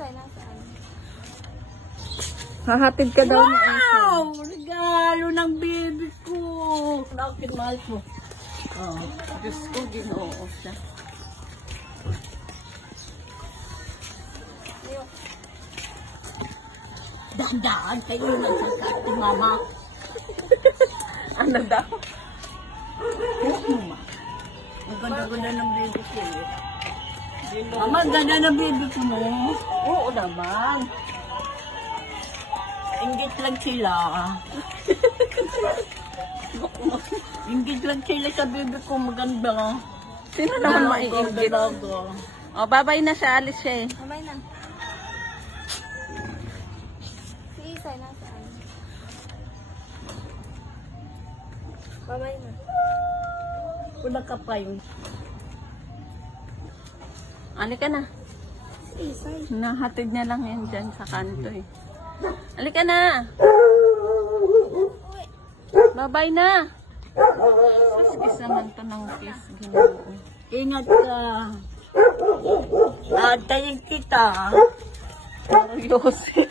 Isay, nasaan? Hahatid ka daw niya. Wow! Regalo ng baby ko. Nakakit mahal ko. Oh, Diyos ko, ginoo siya. Dahan-dahan kayo nagsasati, mama. Ano daw? Ang ganda-ganda ng baby ko. Mama, ganda ng baby ko mo. Oo naman. Inggit lang sila. Inggit lang sila sa baby ko, maganda. Sino naman maiinggit? O, babay na siya. Alis siya eh. Mamay na. Si Isay, nasaan? Mamay na. Kuna ka pa yun. Halika na. Si Isay. Nahatid niya lang yan dyan sa kanto eh. Halika na. Babay na. Kiss naman to ng kiss. Ingat ka. Antayin kita. Yosef.